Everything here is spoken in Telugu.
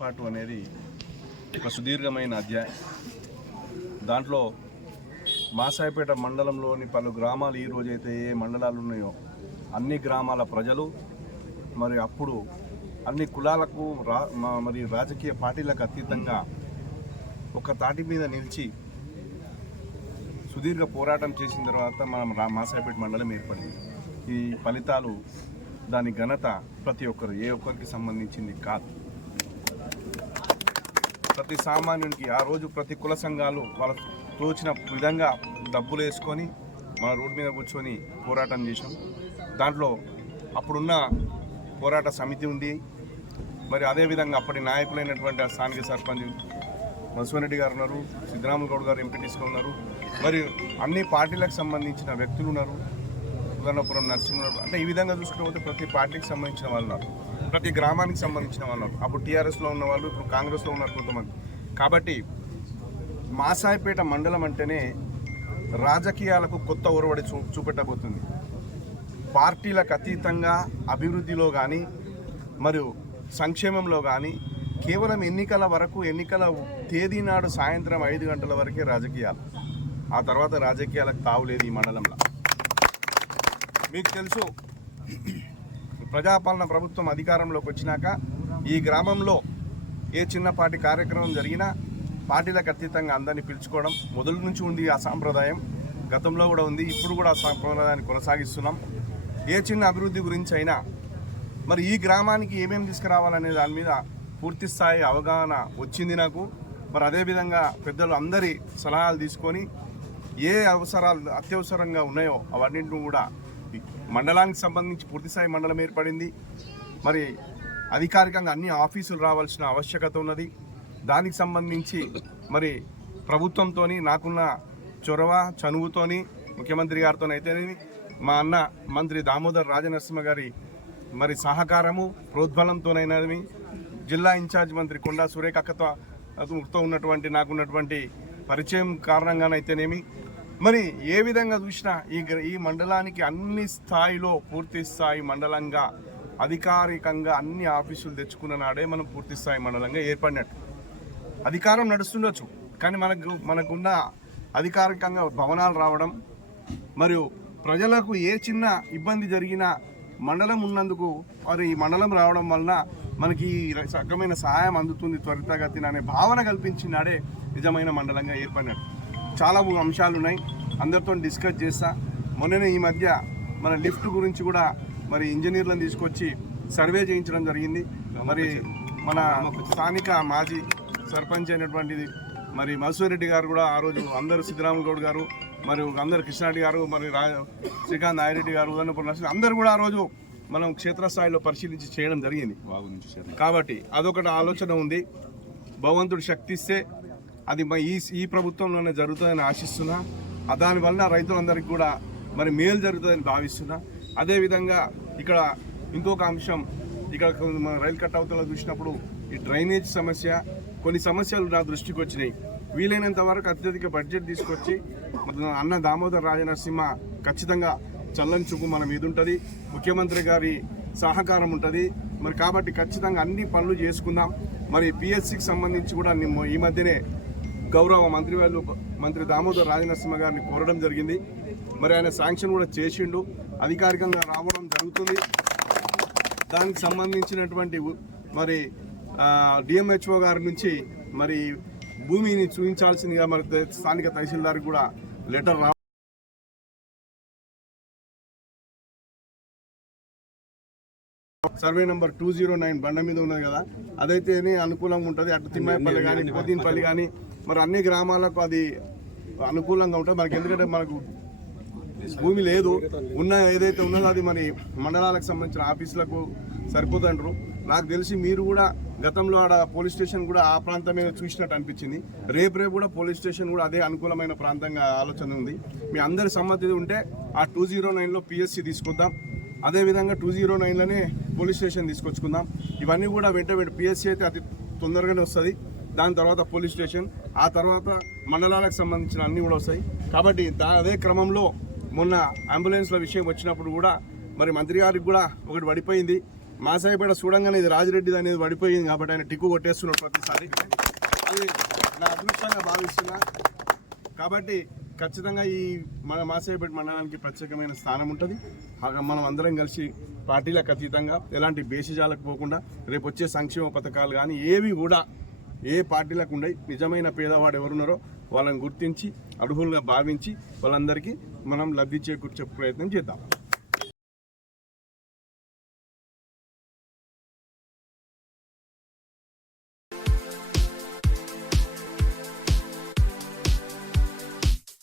పాటు అనేది ఒక సుదీర్ఘమైన అధ్యాయం. దాంట్లో మాసాయిపేట మండలంలోని పలు గ్రామాలు ఈ రోజైతే ఏ మండలాలు ఉన్నాయో అన్ని గ్రామాల ప్రజలు మరి అప్పుడు అన్ని కులాలకు రా మరి రాజకీయ పార్టీలకు అతీతంగా ఒక తాటి మీద నిలిచి సుదీర్ఘ పోరాటం చేసిన తర్వాత మనం రా మాసాయిపేట మండలం ఏర్పడింది. ఈ ఫలితాలు దాని ఘనత ప్రతి ఒక్కరు ఏ ఒక్కరికి సంబంధించింది కాదు. ప్రతి సామాన్యునికి ఆ రోజు ప్రతి కుల సంఘాలు వాళ్ళ తోచిన విధంగా డబ్బులు వేసుకొని మన రోడ్డు మీద కూర్చొని పోరాటం చేసాం దాంట్లో అప్పుడున్న పోరాట సమితి ఉంది మరి అదేవిధంగా అప్పటి నాయకులైనటువంటి స్థానిక సర్పంచ్ మధుసూరెడ్డి గారు ఉన్నారు సిద్ధరాములు గౌడ్ గారు ఎంపీటీస్గా ఉన్నారు మరి అన్ని పార్టీలకు సంబంధించిన వ్యక్తులు ఉన్నారు ఉదర్ణపురం నరసింహ అంటే ఈ విధంగా చూసుకుంటే పోతే ప్రతి పార్టీకి సంబంధించిన వాళ్ళు ఉన్నారు. ప్రతి గ్రామానికి సంబంధించిన వాళ్ళు ఉన్నారు. అప్పుడు టీఆర్ఎస్లో ఉన్న వాళ్ళు ఇప్పుడు కాంగ్రెస్లో ఉన్నారు కొంతమంది. కాబట్టి మాసాయిపేట మండలం అంటేనే రాజకీయాలకు కొత్త ఒరవడి చూ చూపెట్టబోతుంది. పార్టీలకు అతీతంగా అభివృద్ధిలో కానీ మరియు సంక్షేమంలో కానీ కేవలం ఎన్నికల వరకు ఎన్నికల తేదీ నాడు సాయంత్రం ఐదు గంటల వరకే రాజకీయాలు. ఆ తర్వాత రాజకీయాలకు తావులేదు ఈ మండలంలో. మీకు తెలుసు ప్రజాపాలన ప్రభుత్వం అధికారంలోకి వచ్చినాక ఈ గ్రామంలో ఏ చిన్నపాటి కార్యక్రమం జరిగినా పార్టీలకు అతీతంగా అందరినీ పిలుచుకోవడం మొదటి నుంచి ఉంది ఆ సాంప్రదాయం. గతంలో కూడా ఉంది ఇప్పుడు కూడా ఆ సాంప్రదాయాన్ని కొనసాగిస్తున్నాం. ఏ చిన్న అభివృద్ధి గురించి అయినా మరి ఈ గ్రామానికి ఏమేమి తీసుకురావాలనే దాని మీద పూర్తి స్థాయి అవగాహన వచ్చింది నాకు. మరి అదేవిధంగా పెద్దలు అందరి సలహాలు తీసుకొని ఏ అవసరాలు అత్యవసరంగా ఉన్నాయో అవన్నింటిని కూడా మండలానికి సంబంధించి పూర్తి స్థాయి మండలం ఏర్పడింది. మరి అధికారికంగా అన్ని ఆఫీసులు రావాల్సిన ఆవశ్యకత ఉన్నది. దానికి సంబంధించి మరి ప్రభుత్వంతో నాకున్న చొరవ చనువుతోని ముఖ్యమంత్రి గారితో అయితేనేమి మా అన్న మంత్రి దామోదర్ రాజనరసింహ గారి మరి సహకారము ప్రోద్బలంతోనైనవి జిల్లా ఇన్ఛార్జ్ మంత్రి కొండా సురేఖ అక్కతో ఉన్నటువంటి నాకున్నటువంటి పరిచయం కారణంగానైతేనేమి? మరి ఏ విధంగా చూసినా ఈ ఈ మండలానికి అన్ని స్థాయిలో పూర్తి స్థాయి మండలంగా అధికారికంగా అన్ని ఆఫీసులు తెచ్చుకున్న నాడే మనం పూర్తి స్థాయి మండలంగా ఏర్పడినట్టు. అధికారం నడుస్తుండొచ్చు కానీ మనకు మనకున్న అధికారికంగా భవనాలు రావడం మరియు ప్రజలకు ఏ చిన్న ఇబ్బంది జరిగినా మండలం ఉన్నందుకు మరి ఈ మండలం రావడం వలన మనకి రకమైన సహాయం అందుతుంది త్వరితగతిన అనే భావన కల్పించినాడే నిజమైన మండలంగా ఏర్పడినట్టు చాలా అంశాలు ఉన్నాయి అందరితో డిస్కస్ చేస్తా. మొన్ననే ఈ మధ్య మన లిఫ్ట్ గురించి కూడా మరి ఇంజనీర్లను తీసుకొచ్చి సర్వే చేయించడం జరిగింది. మరి మన స్థానిక మాజీ సర్పంచ్ అయినటువంటిది మరి మధుసూరెడ్డి గారు కూడా ఆ రోజు అందరు సిద్ధరాములు గౌడ్ గారు మరి అందరు కృష్ణారెడ్డి గారు మరి రా శ్రీకాంత్ నాయరెడ్డి గారు ఉదన్నపురం నరసింహ కూడా ఆ రోజు మనం క్షేత్రస్థాయిలో పరిశీలించి చేయడం జరిగింది. కాబట్టి అదొకటి ఆలోచన ఉంది. భగవంతుడు శక్తిస్తే అది ఈ ఈ ప్రభుత్వంలోనే జరుగుతుందని ఆశిస్తున్నా. దానివల్ల రైతులందరికీ కూడా మరి మేలు జరుగుతుందని భావిస్తున్నా. అదేవిధంగా ఇక్కడ ఇంకొక అంశం ఇక్కడ మన రైలు కట్టవతలో చూసినప్పుడు ఈ డ్రైనేజ్ సమస్య కొన్ని సమస్యలు నా దృష్టికి వచ్చినాయి. వీలైనంత వరకు అత్యధిక బడ్జెట్ తీసుకొచ్చి అన్న దామోదర్ రాజనరసింహ ఖచ్చితంగా చల్లని చూపు మన మీద ఉంటుంది. ముఖ్యమంత్రి గారి సహకారం ఉంటుంది. మరి కాబట్టి ఖచ్చితంగా అన్ని పనులు చేసుకుందాం. మరి పిఎస్సికి సంబంధించి కూడా నిమ్మ- ఈ మధ్యనే గౌరవ మంత్రి వాళ్ళు మంత్రి దామోదర్ రాజనరసింహ గారిని కోరడం జరిగింది. మరి ఆయన శాంక్షన్ కూడా చేసిండు. అధికారికంగా రావడం జరుగుతుంది. దానికి సంబంధించినటువంటి మరి డిఎంహెచ్ఓ గారి నుంచి మరి భూమిని చూపించాల్సిందిగా మరి స్థానిక తహసీల్దార్కి కూడా లెటర్ రా survey number two zero nine బండ మీద ఉన్నది కదా. అదైతే అనుకూలంగా ఉంటుంది. అటు తిమ్మాయిపల్లి కానీ పోతీన్పల్లి కానీ మరి అన్ని గ్రామాలకు అది అనుకూలంగా ఉంటుంది. మనకి ఎందుకంటే మనకు భూమి లేదు. ఉన్న ఏదైతే ఉన్నదో అది మరి మండలాలకు సంబంధించిన ఆఫీసులకు సరిపోతుంటారు నాకు తెలిసి మీరు కూడా గతంలో ఆడ పోలీస్ స్టేషన్ కూడా ఆ ప్రాంతమే చూసినట్టు అనిపించింది. రేపు రేపు కూడా పోలీస్ స్టేషన్ కూడా అదే అనుకూలమైన ప్రాంతంగా ఆలోచన ఉంది. మీ అందరి సమ్మతి ఉంటే ఆ టూ జీరో నైన్లో పిఎస్సి తీసుకుందాం అదేవిధంగా టూ జీరో నైన్లోనే పోలీస్ స్టేషన్ తీసుకొచ్చుకుందాం. ఇవన్నీ కూడా వెంట వెంట పిఎస్సి అయితే అతి తొందరగానే వస్తుంది. దాని తర్వాత పోలీస్ స్టేషన్ ఆ తర్వాత మండలాలకు సంబంధించిన అన్నీ కూడా వస్తాయి. కాబట్టి దా అదే క్రమంలో మొన్న అంబులెన్స్ల విషయం వచ్చినప్పుడు కూడా మరి మంత్రి గారికి కూడా ఒకటి పడిపోయింది. మాసాయిపేట చూడంగానే ఇది రాజిరెడ్డిది అనేది పడిపోయింది కాబట్టి ఆయన టిక్కు కొట్టేస్తున్నాడు ప్రతిసారి. అది నా అదృష్టంగా భావిస్తున్నా. కాబట్టి ఖచ్చితంగా ఈ మన మాసేపేట మండలానికి ప్రత్యేకమైన స్థానం ఉంటుంది. మనం అందరం కలిసి పార్టీలకు అతీతంగా ఎలాంటి బేసిజాలకు పోకుండా రేపు వచ్చే సంక్షేమ పథకాలు కానీ ఏవి కూడా ఏ పార్టీలకు ఉండయి. నిజమైన పేదవాడు ఎవరున్నారో వాళ్ళని గుర్తించి అర్హులుగా భావించి వాళ్ళందరికీ మనం లబ్ధి చేకూర్చే ప్రయత్నం చేద్దాం.